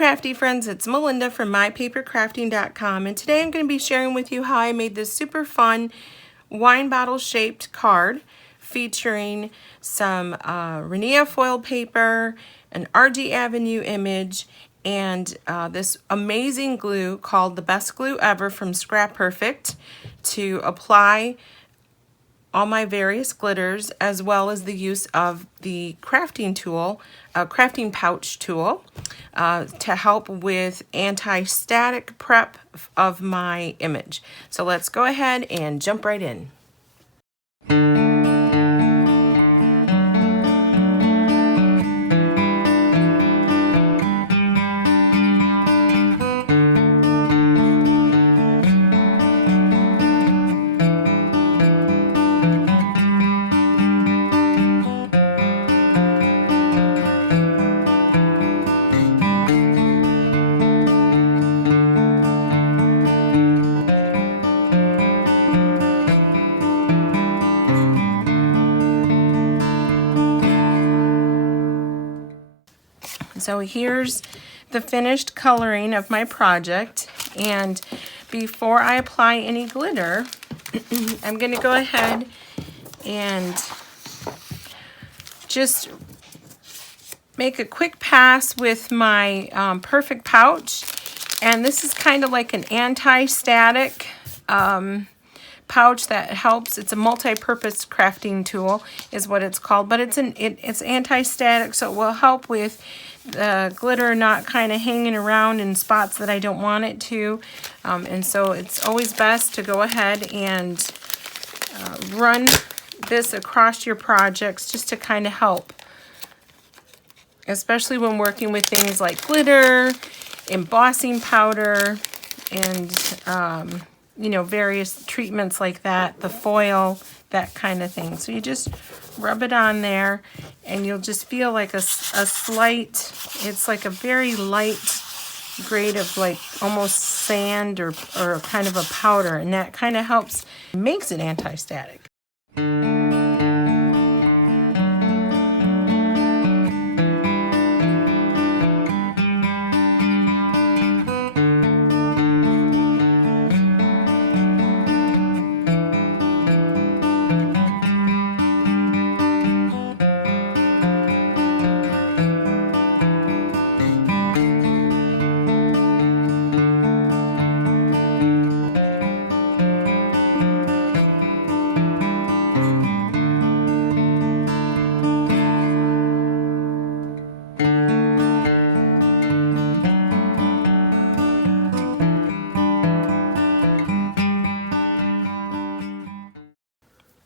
crafty friends, it's Melinda from mypapercrafting.com, and today I'm going to be sharing with you how I made this super fun wine bottle shaped card featuring some Renia foil paper, an RG Avenue image, and this amazing glue called the Best Glue Ever from ScraPerfect to apply all my various glitters, as well as the use of the crafting tool, crafting pouch tool, to help with anti-static prep of my image. So let's go ahead and jump right in. So here's the finished coloring of my project, and before I apply any glitter, I'm going to go ahead and just make a quick pass with my Perfect pouch, and this is kind of like an anti-static pouch that helps. It's a multi-purpose crafting tool is what it's called, but it's anti-static, so it will help with the glitter not kind of hanging around in spots that I don't want it to. And so it's always best to go ahead and run this across your projects just to kind of help, especially when working with things like glitter, embossing powder, and you know, various treatments like that, the foil, that kind of thing. So you just rub it on there, and you'll just feel like a slight, it's like a very light grade of like almost sand or kind of a powder, and that kind of helps, makes it anti-static.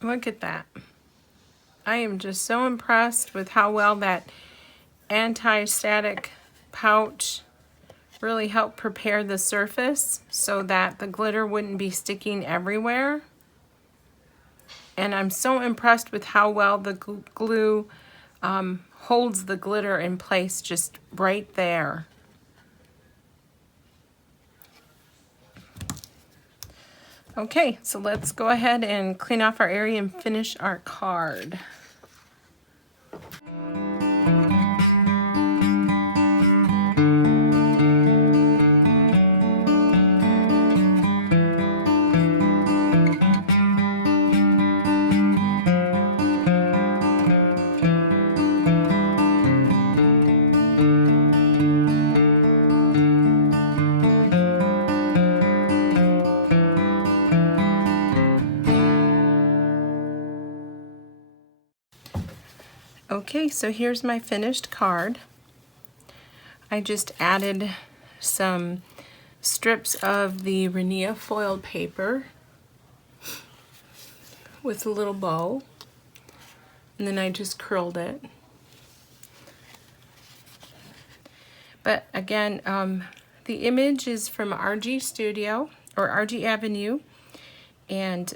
Look at that. I am just so impressed with how well that anti-static pouch really helped prepare the surface so that the glitter wouldn't be sticking everywhere. And I'm so impressed with how well the glue holds the glitter in place just right there. Okay, so let's go ahead and clean off our area and finish our card. Okay, so here's my finished card. I just added some strips of the Renia foil paper with a little bow, and then I just curled it. But again, the image is from RG Studio, or RG Avenue, and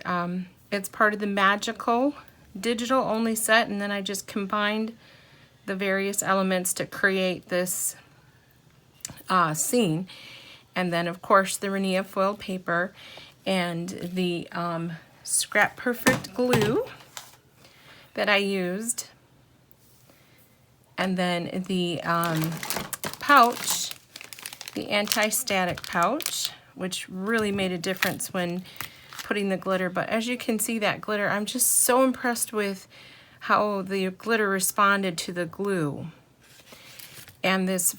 it's part of the Magical digital only set, and then I just combined the various elements to create this scene. And then of course the Renia foil paper and the ScraPerfect glue that I used, and then the pouch the anti-static pouch, which really made a difference when putting the glitter. But as you can see, that glitter, I'm just so impressed with how the glitter responded to the glue. And this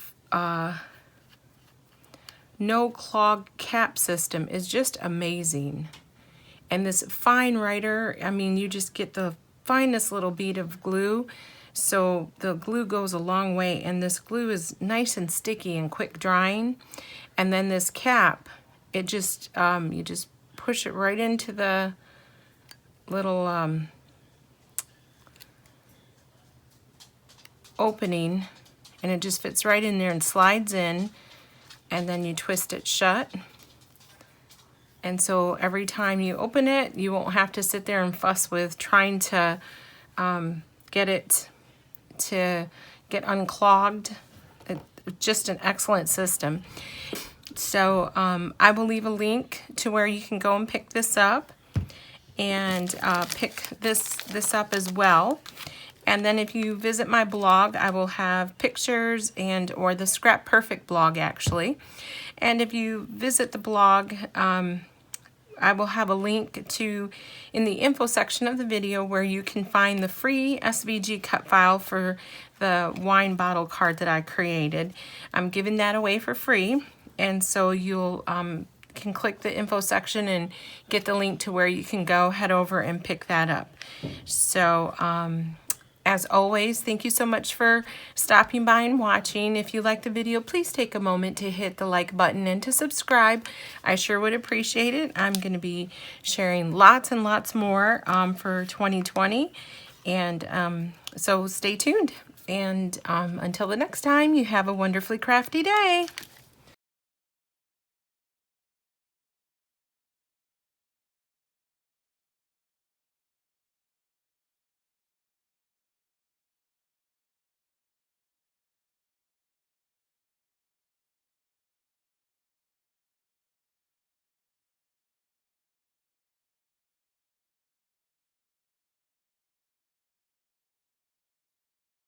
no clog cap system is just amazing. And this fine writer, I mean, you just get the finest little bead of glue, so the glue goes a long way, and this glue is nice and sticky and quick drying. And then this cap, it just you just push it right into the little opening, and it just fits right in there and slides in, and then you twist it shut. And so every time you open it, you won't have to sit there and fuss with trying to get it to get unclogged. Just an excellent system. So I will leave a link to where you can go and pick this up, and pick this up as well. And then if you visit my blog, I will have pictures or the ScraPerfect blog actually. And if you visit the blog, I will have a link to in the info section of the video where you can find the free SVG cut file for the wine bottle card that I created. I'm giving that away for free, and so you'll can click the info section and get the link to where you can go, head over and pick that up. So as always, thank you so much for stopping by and watching. If you liked the video, please take a moment to hit the like button and to subscribe. I sure would appreciate it. I'm going to be sharing lots and lots more for 2020. And so stay tuned. And until the next time, you have a wonderfully crafty day.